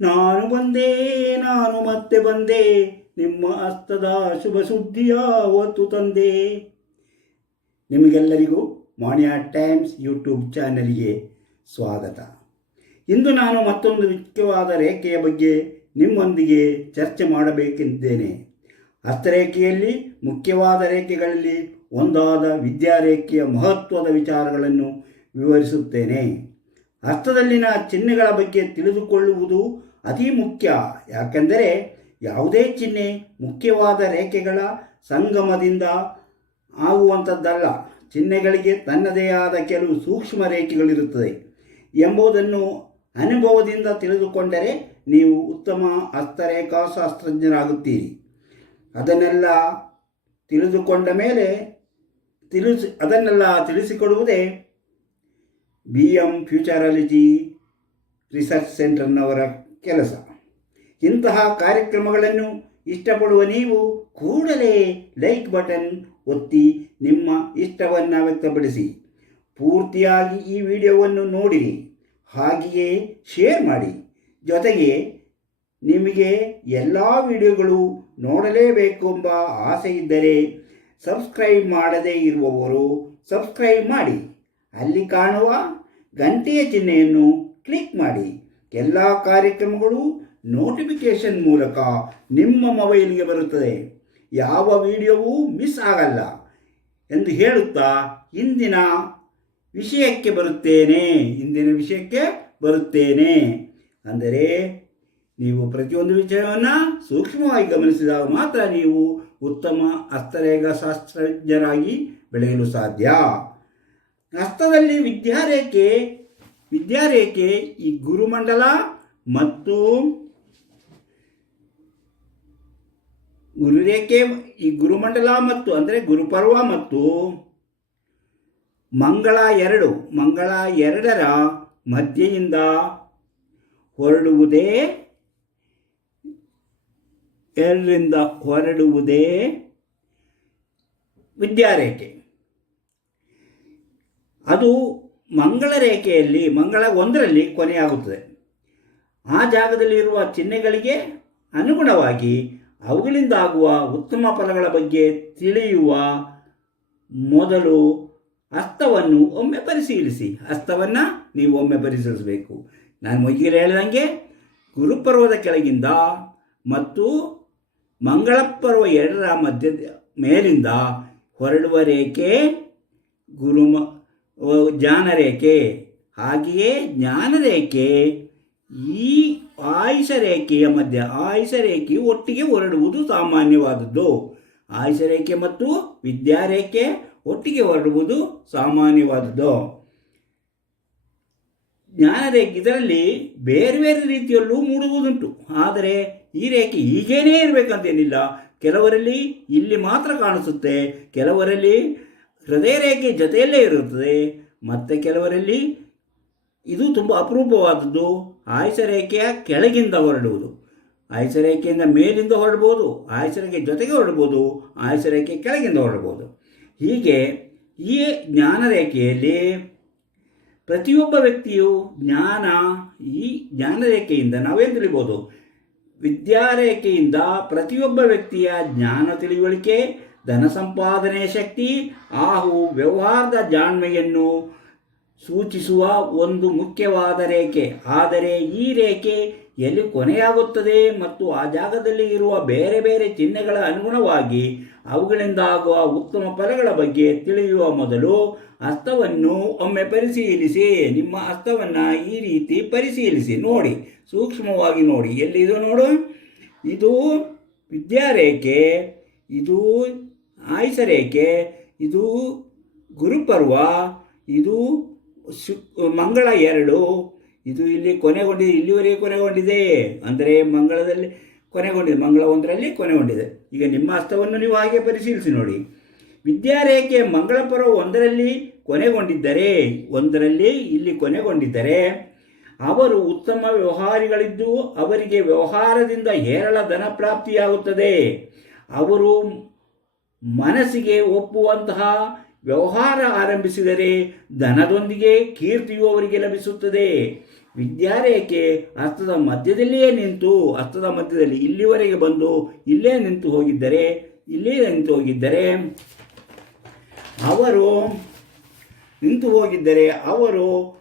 ನಾನು ಬಂದೆ, ನಾನು ಮತ್ತೆ ಬಂದೆ. ನಿಮ್ಮ ಹಸ್ತದ ಶುಭ ಸುದ್ದಿಯ ಹೊತ್ತು ತಂದೆ. ನಿಮಗೆಲ್ಲರಿಗೂ ಮಾಣಿಯಾ ಟೈಮ್ಸ್ ಯೂಟ್ಯೂಬ್ ಚಾನಲ್ಗೆ ಸ್ವಾಗತ. ಇಂದು ನಾನು ಮತ್ತೊಂದು ಮುಖ್ಯವಾದ ರೇಖೆಯ ಬಗ್ಗೆ ನಿಮ್ಮೊಂದಿಗೆ ಚರ್ಚೆ ಮಾಡಬೇಕೆಂದಿದ್ದೇನೆ. ಹಸ್ತರೇಖೆಯಲ್ಲಿ ಮುಖ್ಯವಾದ ರೇಖೆಗಳಲ್ಲಿ ಒಂದಾದ ವಿದ್ಯಾರೇಖೆಯ ಮಹತ್ವದ ವಿಚಾರಗಳನ್ನು ವಿವರಿಸುತ್ತೇನೆ. ಹಸ್ತದಲ್ಲಿನ ಚಿಹ್ನೆಗಳ ಬಗ್ಗೆ ತಿಳಿದುಕೊಳ್ಳುವುದು ಅತಿ ಮುಖ್ಯ. ಯಾಕೆಂದರೆ ಯಾವುದೇ ಚಿಹ್ನೆ ಮುಖ್ಯವಾದ ರೇಖೆಗಳ ಸಂಗಮದಿಂದ ಆಗುವಂಥದ್ದಲ್ಲ. ಚಿಹ್ನೆಗಳಿಗೆ ತನ್ನದೇ ಆದ ಕೆಲವು ಸೂಕ್ಷ್ಮ ರೇಖೆಗಳಿರುತ್ತದೆ. ಎಂಬುದನ್ನು ಅನುಭವದಿಂದ ತಿಳಿದುಕೊಂಡರೆ ನೀವು ಉತ್ತಮ ಹಸ್ತರೇಖಾಶಾಸ್ತ್ರಜ್ಞರಾಗುತ್ತೀರಿ. ಅದನ್ನೆಲ್ಲ ತಿಳಿದುಕೊಂಡ ಮೇಲೆ ತಿಳಿಸಿ ಅದನ್ನೆಲ್ಲ ತಿಳಿಸಿಕೊಡುವುದೇ ಬಿ ಎಂ ಫ್ಯೂಚರಾಲಜಿ ರಿಸರ್ಚ್ ಸೆಂಟರ್ನವರ ಕೆಲಸ. ಇಂತಹ ಕಾರ್ಯಕ್ರಮಗಳನ್ನು ಇಷ್ಟಪಡುವ ನೀವು ಕೂಡಲೇ ಲೈಕ್ ಬಟನ್ ಒತ್ತಿ ನಿಮ್ಮ ಇಷ್ಟವನ್ನು ವ್ಯಕ್ತಪಡಿಸಿ. ಪೂರ್ತಿಯಾಗಿ ಈ ವಿಡಿಯೋವನ್ನು ನೋಡಿರಿ. ಹಾಗೆಯೇ ಶೇರ್ ಮಾಡಿ. ಜೊತೆಗೆ ನಿಮಗೆ ಎಲ್ಲ ವಿಡಿಯೋಗಳು ನೋಡಲೇಬೇಕು ಎಂಬ ಆಸೆ ಇದ್ದರೆ ಸಬ್ಸ್ಕ್ರೈಬ್ ಮಾಡದೇ ಇರುವವರು ಸಬ್ಸ್ಕ್ರೈಬ್ ಮಾಡಿ. ಅಲ್ಲಿ ಕಾಣುವ ಗಂಟೆಯ ಚಿಹ್ನೆಯನ್ನು ಕ್ಲಿಕ್ ಮಾಡಿ. ಎಲ್ಲ ಕಾರ್ಯಕ್ರಮಗಳು ನೋಟಿಫಿಕೇಶನ್ ಮೂಲಕ ನಿಮ್ಮ ಮೊಬೈಲ್ಗೆ ಬರುತ್ತದೆ. ಯಾವ ವಿಡಿಯೋವೂ ಮಿಸ್ ಆಗಲ್ಲ ಎಂದು ಹೇಳುತ್ತಾ ಇಂದಿನ ವಿಷಯಕ್ಕೆ ಬರುತ್ತೇನೆ. ಇಂದಿನ ವಿಷಯಕ್ಕೆ ಬರುತ್ತೇನೆ. ಅಂದರೆ ನೀವು ಪ್ರತಿಯೊಂದು ವಿಷಯವನ್ನು ಸೂಕ್ಷ್ಮವಾಗಿ ಗಮನಿಸಿದಾಗ ಮಾತ್ರ ನೀವು ಉತ್ತಮ ಅಸ್ತರೇಗ ಶಾಸ್ತ್ರಜ್ಞರಾಗಿ ಬೆಳೆಯಲು ಸಾಧ್ಯ. ಹಸ್ತದಲ್ಲಿ ವಿದ್ಯಾರೇಖೆ ವಿದ್ಯಾರೇಖೆ ಈ ಗುರುಮಂಡಲ ಮತ್ತು ಗುರುರೇಖೆ ಈ ಗುರುಮಂಡಲ ಮತ್ತು ಅಂದರೆ ಗುರುಪರ್ವ ಮತ್ತು ಮಂಗಳ ಎರಡು, ಮಂಗಳ ಎರಡರ ಮಧ್ಯೆಯಿಂದ ಹೊರಡುವುದೇ ಎರಡರಿಂದ ಹೊರಡುವುದೇ ವಿದ್ಯಾರೇಖೆ ಅದು ಮಂಗಳ ರೇಖೆಯಲ್ಲಿ, ಮಂಗಳ ಒಂದರಲ್ಲಿ ಕೊನೆಯಾಗುತ್ತದೆ. ಆ ಜಾಗದಲ್ಲಿರುವ ಚಿಹ್ನೆಗಳಿಗೆ ಅನುಗುಣವಾಗಿ ಅವುಗಳಿಂದ ಆಗುವ ಉತ್ತಮ ಫಲಗಳ ಬಗ್ಗೆ ತಿಳಿಯುವ ಮೊದಲು ಹಸ್ತವನ್ನು ಒಮ್ಮೆ ಪರಿಶೀಲಿಸಿ. ಹಸ್ತವನ್ನು ನೀವು ಒಮ್ಮೆ ಪರಿಶೀಲಿಸಬೇಕು. ನಾನು ಮೊದಲು ಹೇಳಿದಂಗೆ, ಗುರುಪರ್ವದ ಕೆಳಗಿಂದ ಮತ್ತು ಮಂಗಳಪರ್ವ ಎರಡರ ಮಧ್ಯದ ಮೇಲಿಂದ ಹೊರಡುವ ರೇಖೆ ಗುರುಮ ಜ್ಞಾನರೇಖೆ ಹಾಗೆಯೇ ಜ್ಞಾನರೇಖೆ ಈ ಆಯುಷ ರೇಖೆಯ ಮಧ್ಯ ಆಯುಷ ರೇಖೆಯು ಒಟ್ಟಿಗೆ ಹೊರಡುವುದು ಸಾಮಾನ್ಯವಾದದ್ದು. ಆಯುಷ ರೇಖೆ ಮತ್ತು ವಿದ್ಯಾರೇಖೆ ಒಟ್ಟಿಗೆ ಹೊರಡುವುದು ಸಾಮಾನ್ಯವಾದದ್ದು. ಜ್ಞಾನರೇಖೆ ಇದರಲ್ಲಿ ಬೇರೆ ಬೇರೆ ರೀತಿಯಲ್ಲೂ ಮೂಡುವುದುಂಟು. ಆದರೆ ಈ ರೇಖೆ ಹೀಗೇನೇ ಇರಬೇಕಂತೇನಿಲ್ಲ. ಕೆಲವರಲ್ಲಿ ಇಲ್ಲಿ ಮಾತ್ರ ಕಾಣಿಸುತ್ತೆ. ಕೆಲವರಲ್ಲಿ ಹೃದಯ ರೇಖೆ ಜೊತೆಯಲ್ಲೇ ಇರುತ್ತದೆ. ಮತ್ತು ಕೆಲವರಲ್ಲಿ ಇದು ತುಂಬ ಅಪರೂಪವಾದದ್ದು. ಆಯುಷ ರೇಖೆಯ ಕೆಳಗಿಂದ ಹೊರಡುವುದು. ಆಯುಷ ರೇಖೆಯಿಂದ ಮೇಲಿಂದ ಹೊರಡ್ಬೋದು. ಆಯುಷ ರೇಖೆ ಜೊತೆಗೆ ಹೊರಡ್ಬೋದು. ಆಯುಷ ರೇಖೆ ಕೆಳಗಿಂದ ಹೊರಡ್ಬೋದು. ಹೀಗೆ ಈ ಜ್ಞಾನ ರೇಖೆಯಲ್ಲಿ ಪ್ರತಿಯೊಬ್ಬ ವ್ಯಕ್ತಿಯು ಜ್ಞಾನ, ಈ ಜ್ಞಾನ ರೇಖೆಯಿಂದ ನಾವೇನು ತಿಳಿಬೋದು? ವಿದ್ಯಾರೇಖೆಯಿಂದ ಪ್ರತಿಯೊಬ್ಬ ವ್ಯಕ್ತಿಯ ಜ್ಞಾನ ತಿಳಿವಳಿಕೆ ಧನ ಸಂಪಾದನೆ ಶಕ್ತಿ ಹಾಗೂ ವ್ಯವಹಾರದ ಜಾಣ್ಮೆಯನ್ನು ಸೂಚಿಸುವ ಒಂದು ಮುಖ್ಯವಾದ ರೇಖೆ. ಆದರೆ ಈ ರೇಖೆ ಎಲ್ಲಿ ಕೊನೆಯಾಗುತ್ತದೆ ಮತ್ತು ಆ ಜಾಗದಲ್ಲಿ ಇರುವ ಬೇರೆ ಬೇರೆ ಚಿಹ್ನೆಗಳ ಅನುಗುಣವಾಗಿ ಅವುಗಳಿಂದ ಆಗುವ ಉತ್ತಮ ಫಲಗಳ ಬಗ್ಗೆ ತಿಳಿಯುವ ಮೊದಲು ಹಸ್ತವನ್ನು ಒಮ್ಮೆ ಪರಿಶೀಲಿಸಿ. ನಿಮ್ಮ ಹಸ್ತವನ್ನು ಈ ರೀತಿ ಪರಿಶೀಲಿಸಿ. ನೋಡಿ, ಸೂಕ್ಷ್ಮವಾಗಿ ನೋಡಿ. ಎಲ್ಲಿದು ನೋಡು? ಇದು ವಿದ್ಯಾರೇಖೆ. ಇದು ಆಯುಷ ರೇಖೆ ಇದು ಗುರುಪರ್ವ, ಇದು ಶು ಮಂಗಳ ಎರಡು. ಇದು ಇಲ್ಲಿ ಕೊನೆಗೊಂಡಿದೆ, ಇಲ್ಲಿವರೆಗೆ ಕೊನೆಗೊಂಡಿದೆ. ಅಂದರೆ ಮಂಗಳದಲ್ಲಿ ಕೊನೆಗೊಂಡಿದೆ, ಮಂಗಳ ಒಂದರಲ್ಲಿ ಕೊನೆಗೊಂಡಿದೆ. ಈಗ ನಿಮ್ಮ ಹಸ್ತವನ್ನು ನೀವು ಹಾಗೆ ಪರಿಶೀಲಿಸಿ ನೋಡಿ. ವಿದ್ಯಾರೇಖೆ ಮಂಗಳ ಪರ್ವ ಒಂದರಲ್ಲಿ ಕೊನೆಗೊಂಡಿದ್ದರೆ, ಒಂದರಲ್ಲಿ ಇಲ್ಲಿ ಕೊನೆಗೊಂಡಿದ್ದರೆ, ಅವರು ಉತ್ತಮ ವ್ಯವಹಾರಿಗಳಿದ್ದು ಅವರಿಗೆ ವ್ಯವಹಾರದಿಂದ ಹೇರಳ ಧನ ಪ್ರಾಪ್ತಿಯಾಗುತ್ತದೆ. ಅವರು ಮನಸ್ಸಿಗೆ ಒಪ್ಪುವಂತಹ ವ್ಯವಹಾರ ಆರಂಭಿಸಿದರೆ ಧನದೊಂದಿಗೆ ಕೀರ್ತಿಯು ಅವರಿಗೆ ಲಭಿಸುತ್ತದೆ. ವಿದ್ಯಾಲಯಕ್ಕೆ ಹಸ್ತದ ಮಧ್ಯದಲ್ಲಿಯೇ ನಿಂತು, ಹಸ್ತದ ಮಧ್ಯದಲ್ಲಿ ಇಲ್ಲಿವರೆಗೆ ಬಂದು ಇಲ್ಲೇ ನಿಂತು ಹೋಗಿದ್ದರೆ, ಇಲ್ಲೇ ನಿಂತು ಹೋಗಿದ್ದರೆ ಅವರು ನಿಂತು ಹೋಗಿದ್ದರೆ ಅವರು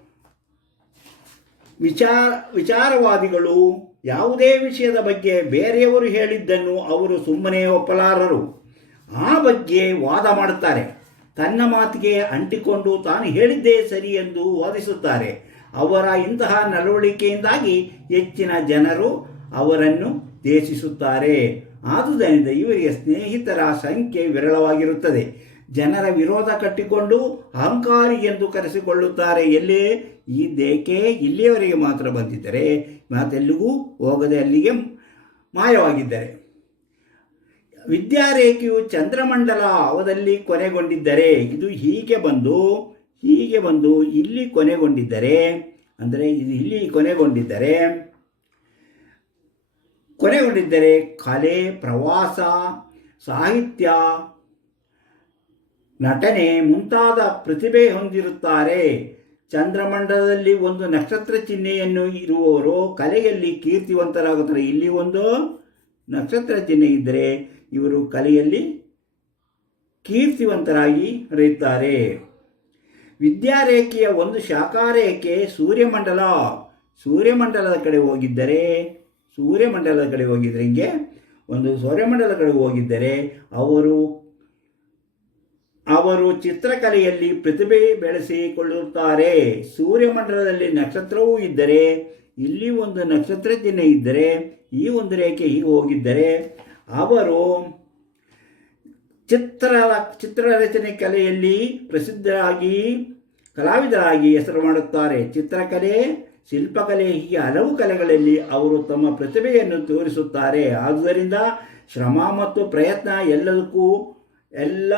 ವಿಚಾರ, ವಿಚಾರವಾದಿಗಳು ಯಾವುದೇ ವಿಷಯದ ಬಗ್ಗೆ ಬೇರೆಯವರು ಹೇಳಿದ್ದನ್ನು ಅವರು ಸುಮ್ಮನೆ ಒಪ್ಪಲಾರರು. ಆ ಬಗ್ಗೆ ವಾದ ಮಾಡುತ್ತಾರೆ. ತನ್ನ ಮಾತಿಗೆ ಅಂಟಿಕೊಂಡು ತಾನು ಹೇಳಿದ್ದೇ ಸರಿ ಎಂದು ವಾದಿಸುತ್ತಾರೆ. ಅವರ ಇಂತಹ ನಡವಳಿಕೆಯಿಂದಾಗಿ ಹೆಚ್ಚಿನ ಜನರು ಅವರನ್ನು ದೇಶಿಸುತ್ತಾರೆ. ಆದುದರಿಂದ ಇವರಿಗೆ ಸ್ನೇಹಿತರ ಸಂಖ್ಯೆ ವಿರಳವಾಗಿರುತ್ತದೆ. ಜನರ ವಿರೋಧ ಕಟ್ಟಿಕೊಂಡು ಅಹಂಕಾರಿ ಎಂದು ಕರೆಸಿಕೊಳ್ಳುತ್ತಾರೆ. ಎಲ್ಲಿ? ಈ ದೇಕೆ ಇಲ್ಲಿಯವರೆಗೆ ಮಾತ್ರ ಬಂದಿದ್ದರೆ ಮಾತೆಲ್ಲಿಗೂ ಹೋಗದೆ ಅಲ್ಲಿಗೆ ಮಾಯವಾಗಿದ್ದರೆ. ವಿದ್ಯಾರೇಖೆಯು ಚಂದ್ರಮಂಡಲ ಅವದಲ್ಲಿ ಕೊನೆಗೊಂಡಿದ್ದರೆ ಇದು ಹೀಗೆ ಬಂದು ಹೀಗೆ ಬಂದು ಇಲ್ಲಿ ಕೊನೆಗೊಂಡಿದ್ದರೆ, ಅಂದರೆ ಇದು ಇಲ್ಲಿ ಕೊನೆಗೊಂಡಿದ್ದರೆ ಕೊನೆಗೊಂಡಿದ್ದರೆ ಕಲೆ, ಪ್ರವಾಸ, ಸಾಹಿತ್ಯ, ನಟನೆ ಮುಂತಾದ ಪ್ರತಿಭೆ ಹೊಂದಿರುತ್ತಾರೆ. ಚಂದ್ರಮಂಡಲದಲ್ಲಿ ಒಂದು ನಕ್ಷತ್ರ ಚಿಹ್ನೆಯನ್ನು ಇರುವವರು ಕಲೆಯಲ್ಲಿ ಕೀರ್ತಿವಂತರಾಗುತ್ತಾರೆ. ಇಲ್ಲಿ ಒಂದು ನಕ್ಷತ್ರ ಚಿಹ್ನೆ ಇದ್ದರೆ ಇವರು ಕಲೆಯಲ್ಲಿ ಕೀರ್ತಿವಂತರಾಗಿ ಹರಿಯುತ್ತಾರೆ. ವಿದ್ಯಾರೇಖೆಯ ಒಂದು ಶಾಖಾರೇಖೆ ಸೂರ್ಯಮಂಡಲ. ಸೂರ್ಯಮಂಡಲದ ಕಡೆ ಹೋಗಿದ್ದರೆ, ಸೂರ್ಯಮಂಡಲದ ಕಡೆ ಹೋಗಿದ್ದರೆ ಹಿಂಗೆ, ಒಂದು ಸೂರ್ಯಮಂಡಲದ ಕಡೆ ಹೋಗಿದ್ದರೆ ಅವರು ಅವರು ಚಿತ್ರಕಲೆಯಲ್ಲಿ ಪ್ರತಿಭೆ ಬೆಳೆಸಿಕೊಳ್ಳುತ್ತಾರೆ. ಸೂರ್ಯಮಂಡಲದಲ್ಲಿ ನಕ್ಷತ್ರವೂ ಇದ್ದರೆ, ಇಲ್ಲಿ ಒಂದು ನಕ್ಷತ್ರ ಚಿಹ್ನೆ ಇದ್ದರೆ, ಈ ಒಂದು ರೇಖೆ ಹೀಗೆ ಹೋಗಿದ್ದರೆ ಅವರು ಚಿತ್ರ ಚಿತ್ರರಚನೆ ಕಲೆಯಲ್ಲಿ ಪ್ರಸಿದ್ಧರಾಗಿ, ಕಲಾವಿದರಾಗಿ ಹೆಸರು ಮಾಡುತ್ತಾರೆ. ಚಿತ್ರಕಲೆ, ಶಿಲ್ಪಕಲೆ, ಹೀಗೆ ಹಲವು ಕಲೆಗಳಲ್ಲಿ ಅವರು ತಮ್ಮ ಪ್ರತಿಭೆಯನ್ನು ತೋರಿಸುತ್ತಾರೆ. ಆದುದರಿಂದ ಶ್ರಮ ಮತ್ತು ಪ್ರಯತ್ನ ಎಲ್ಲದಕ್ಕೂ, ಎಲ್ಲ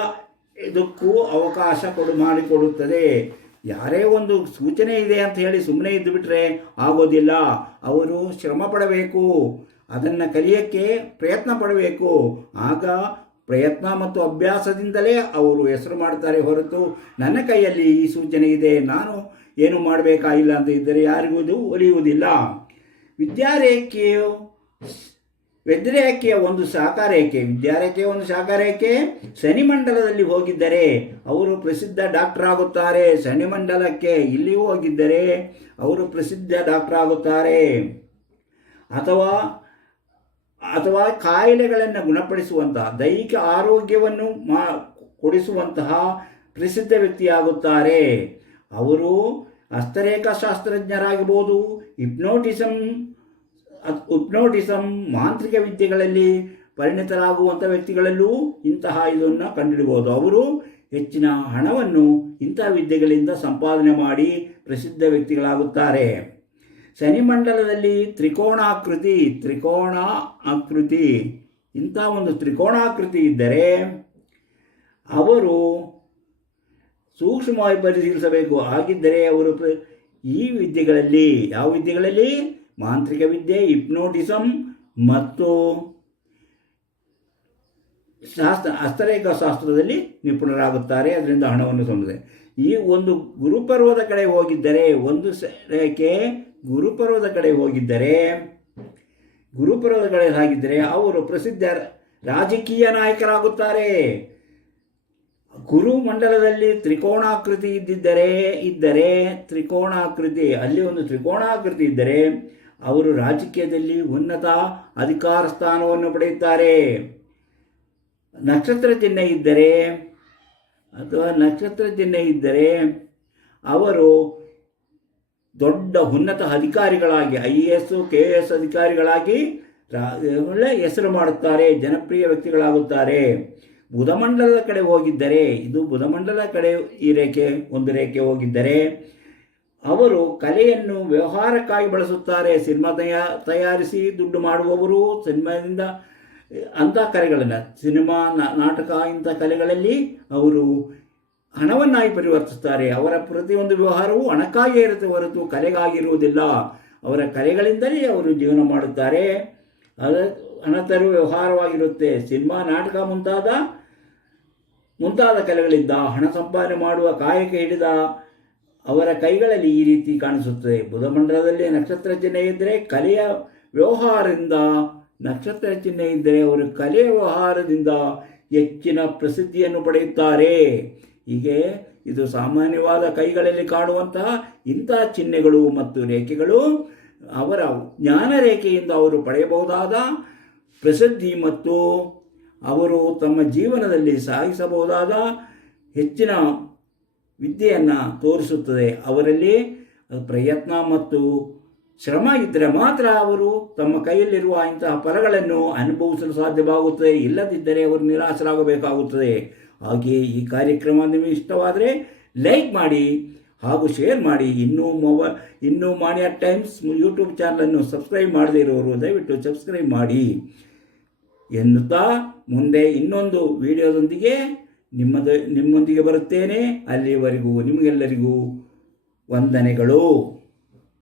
ಇದಕ್ಕೂ ಅವಕಾಶ ಕೊಡು ಮಾಡಿಕೊಡುತ್ತದೆ. ಯಾರೇ ಒಂದು ಸೂಚನೆ ಇದೆ ಅಂತ ಹೇಳಿ ಸುಮ್ಮನೆ ಇದ್ದು ಬಿಟ್ಟರೆ ಆಗೋದಿಲ್ಲ. ಅವರು ಶ್ರಮ ಪಡಬೇಕು. ಅದನ್ನು ಕಲಿಯೋಕ್ಕೆ ಪ್ರಯತ್ನ ಪಡಬೇಕು. ಆಗ ಪ್ರಯತ್ನ ಮತ್ತು ಅಭ್ಯಾಸದಿಂದಲೇ ಅವರು ಹೆಸರು ಮಾಡ್ತಾರೆ ಹೊರತು ನನ್ನ ಕೈಯಲ್ಲಿ ಈ ಸೂಚನೆ ಇದೆ. ನಾನು ಏನು ಮಾಡಬೇಕಾಗಿಲ್ಲ ಅಂತ ಇದ್ದರೆ ಯಾರಿಗೂ ಇದು ಒಲಿಯುವುದಿಲ್ಲ. ವಿದ್ಯಾರೇಖೆಯು ಒಂದು ಶಾಖಾರೇಖೆ. ವಿದ್ಯಾರೇಖೆಯ ಒಂದು ಶಾಖಾರೇಖೆ ಶನಿಮಂಡಲದಲ್ಲಿ ಹೋಗಿದ್ದರೆ ಅವರು ಪ್ರಸಿದ್ಧ ಡಾಕ್ಟರ್ ಆಗುತ್ತಾರೆ. ಶನಿಮಂಡಲಕ್ಕೆ ಇಲ್ಲಿಯೂ ಹೋಗಿದ್ದರೆ ಅವರು ಪ್ರಸಿದ್ಧ ಡಾಕ್ಟರ್ ಆಗುತ್ತಾರೆ. ಅಥವಾ ಅಥವಾ ಕಾಯಿಲೆಗಳನ್ನು ಗುಣಪಡಿಸುವಂತಹ ದೈಹಿಕ ಆರೋಗ್ಯವನ್ನು ಮಾ ಕೊಡಿಸುವಂತಹ ಪ್ರಸಿದ್ಧ ವ್ಯಕ್ತಿಯಾಗುತ್ತಾರೆ. ಅವರು ಹಸ್ತರೇಖಾ ಇಪ್ನೋಟಿಸಮ್ ಹಿಪ್ನೋಟಿಸಮ್ ಹಿಪ್ನೋಟಿಸಮ್ ಮಾಂತ್ರಿಕ ವಿದ್ಯೆಗಳಲ್ಲಿ ಪರಿಣಿತರಾಗುವಂಥ ವ್ಯಕ್ತಿಗಳಲ್ಲೂ ಇಂತಹ ಇದನ್ನು ಕಂಡುಹಿಡಬಹುದು ಅವರು ಹೆಚ್ಚಿನ ಹಣವನ್ನು ಇಂತಹ ವಿದ್ಯೆಗಳಿಂದ ಸಂಪಾದನೆ ಮಾಡಿ ಪ್ರಸಿದ್ಧ ವ್ಯಕ್ತಿಗಳಾಗುತ್ತಾರೆ. ಶನಿಮಂಡಲದಲ್ಲಿ ತ್ರಿಕೋಣಾಕೃತಿ ತ್ರಿಕೋಣ ಆಕೃತಿ ಇಂಥ ಒಂದು ತ್ರಿಕೋಣಾಕೃತಿ ಇದ್ದರೆ ಅವರು ಸೂಕ್ಷ್ಮವಾಗಿ ಪರಿಶೀಲಿಸಬೇಕು. ಹಾಗಿದ್ದರೆ ಅವರು ಈ ವಿದ್ಯೆಗಳಲ್ಲಿ, ಯಾವ ವಿದ್ಯೆಗಳಲ್ಲಿ? ಮಾಂತ್ರಿಕ ವಿದ್ಯೆ ಹಿಪ್ನೋಟಿಸಮ್ ಮತ್ತು ಶಾಸ್ತ್ರ ಹಸ್ತರೇಖಾ ಶಾಸ್ತ್ರದಲ್ಲಿ ನಿಪುಣರಾಗುತ್ತಾರೆ. ಅದರಿಂದ ಹಣವನ್ನು ಸಂಬಂಧ ಈ ಒಂದು ಗುರುಪರ್ವದ ಕಡೆ ಹೋಗಿದ್ದರೆ ಒಂದು ರೇಖೆ ಗುರುಪರ್ವದ ಕಡೆ ಹೋಗಿದ್ದರೆ, ಗುರುಪರ್ವದ ಕಡೆ ಹಾಗಿದ್ದರೆ ಅವರು ಪ್ರಸಿದ್ಧ ರಾಜಕೀಯ ನಾಯಕರಾಗುತ್ತಾರೆ. ಗುರು ಮಂಡಲದಲ್ಲಿ ತ್ರಿಕೋಣಾಕೃತಿ ಇದ್ದಿದ್ದರೆ, ಇದ್ದರೆ ತ್ರಿಕೋಣಾಕೃತಿ, ಅಲ್ಲಿ ಒಂದು ತ್ರಿಕೋಣಾಕೃತಿ ಇದ್ದರೆ ಅವರು ರಾಜಕೀಯದಲ್ಲಿ ಉನ್ನತ ಅಧಿಕಾರ ಸ್ಥಾನವನ್ನು ಪಡೆಯುತ್ತಾರೆ. ನಕ್ಷತ್ರ ಚಿಹ್ನೆ ಇದ್ದರೆ, ಅಥವಾ ನಕ್ಷತ್ರ ಚಿಹ್ನೆ ಇದ್ದರೆ, ಅವರು ದೊಡ್ಡ ಉನ್ನತ ಅಧಿಕಾರಿಗಳಾಗಿ I A S K A S ಅಧಿಕಾರಿಗಳಾಗಿ ಒಳ್ಳೆ ಹೆಸರು ಮಾಡುತ್ತಾರೆ, ಜನಪ್ರಿಯ ವ್ಯಕ್ತಿಗಳಾಗುತ್ತಾರೆ. ಬುಧಮಂಡಲದ ಕಡೆ ಹೋಗಿದ್ದರೆ, ಇದು ಬುಧಮಂಡಲದ ಕಡೆ ಈ ರೇಖೆ, ಒಂದು ರೇಖೆ ಹೋಗಿದ್ದರೆ, ಅವರು ಕಲೆಯನ್ನು ವ್ಯವಹಾರಕ್ಕಾಗಿ ಬಳಸುತ್ತಾರೆ. ಸಿನಿಮಾ ತಯಾ, ತಯಾರಿಸಿ ದುಡ್ಡು ಮಾಡುವವರು, ಸಿನಿಮಾದಿಂದ ಅಂಥ ಕಲೆಗಳನ್ನು, ಸಿನಿಮಾ ನಾಟಕ ಇಂಥ ಕಲೆಗಳಲ್ಲಿ ಅವರು ಹಣವನ್ನಾಗಿ ಪರಿವರ್ತಿಸ್ತಾರೆ ಅವರ ಪ್ರತಿಯೊಂದು ವ್ಯವಹಾರವೂ ಹಣಕ್ಕಾಗಿಯೇ ಇರುತ್ತೆ ಹೊರತು ಕಲೆಗಾಗಿರುವುದಿಲ್ಲ. ಅವರ ಕಲೆಗಳಿಂದಲೇ ಅವರು ಜೀವನ ಮಾಡುತ್ತಾರೆ. ಅದ ಹಣ ತರುವ ವ್ಯವಹಾರವಾಗಿರುತ್ತೆ. ಸಿನಿಮಾ, ನಾಟಕ ಮುಂತಾದ ಮುಂತಾದ ಕಲೆಗಳಿಂದ ಹಣ ಸಂಪಾದನೆ ಮಾಡುವ ಕಾಯಕ ಹಿಡಿದ ಅವರ ಕೈಗಳಲ್ಲಿ ಈ ರೀತಿ ಕಾಣಿಸುತ್ತದೆ. ಬುಧಮಂಡಲದಲ್ಲಿ ನಕ್ಷತ್ರ ಚಿಹ್ನೆ ಇದ್ದರೆ ಕಲೆಯ ವ್ಯವಹಾರದಿಂದ ನಕ್ಷತ್ರ ಚಿಹ್ನೆ ಇದ್ದರೆ ಅವರು ಕಲೆಯ ವ್ಯವಹಾರದಿಂದ ಹೆಚ್ಚಿನ ಪ್ರಸಿದ್ಧಿಯನ್ನು ಪಡೆಯುತ್ತಾರೆ. ಹೀಗೆ ಇದು ಸಾಮಾನ್ಯವಾದ ಕೈಗಳಲ್ಲಿ ಕಾಣುವಂತಹ ಇಂತಹ ಚಿಹ್ನೆಗಳು ಮತ್ತು ರೇಖೆಗಳು ಅವರ ಜ್ಞಾನ ರೇಖೆಯಿಂದ ಅವರು ಪಡೆಯಬಹುದಾದ ಪ್ರಸಿದ್ಧಿ ಮತ್ತು ಅವರು ತಮ್ಮ ಜೀವನದಲ್ಲಿ ಸಾಗಿಸಬಹುದಾದ ಹೆಚ್ಚಿನ ವಿದ್ಯೆಯನ್ನು ತೋರಿಸುತ್ತದೆ. ಅವರಲ್ಲಿ ಪ್ರಯತ್ನ ಮತ್ತು ಶ್ರಮ ಇದ್ದರೆ ಮಾತ್ರ ಅವರು ತಮ್ಮ ಕೈಯಲ್ಲಿರುವ ಇಂತಹ ಫಲಗಳನ್ನು ಅನುಭವಿಸಲು ಸಾಧ್ಯವಾಗುತ್ತದೆ. ಇಲ್ಲದಿದ್ದರೆ ಅವರು ನಿರಾಶರಾಗಬೇಕಾಗುತ್ತದೆ. ಹಾಗೆಯೇ ಈ ಕಾರ್ಯಕ್ರಮ ನಿಮಗೆ ಇಷ್ಟವಾದರೆ ಲೈಕ್ ಮಾಡಿ ಹಾಗೂ ಶೇರ್ ಮಾಡಿ. ಇನ್ನೂ ಮೊಬ ಇನ್ನೂ ಮಾಣಿಯ ಟೈಮ್ಸ್ ಯೂಟ್ಯೂಬ್ ಚಾನಲನ್ನು ಸಬ್ಸ್ಕ್ರೈಬ್ ಮಾಡದೇ ಇರೋರು ದಯವಿಟ್ಟು ಸಬ್ಸ್ಕ್ರೈಬ್ ಮಾಡಿ. ಎನ್ನುತ್ತಾ ಮುಂದೆ ಇನ್ನೊಂದು ವಿಡಿಯೋದೊಂದಿಗೆ ನಿಮ್ಮದ, ನಿಮ್ಮೊಂದಿಗೆ ಬರುತ್ತೇನೆ. ಅಲ್ಲಿವರೆಗೂ ನಿಮಗೆಲ್ಲರಿಗೂ ವಂದನೆಗಳು.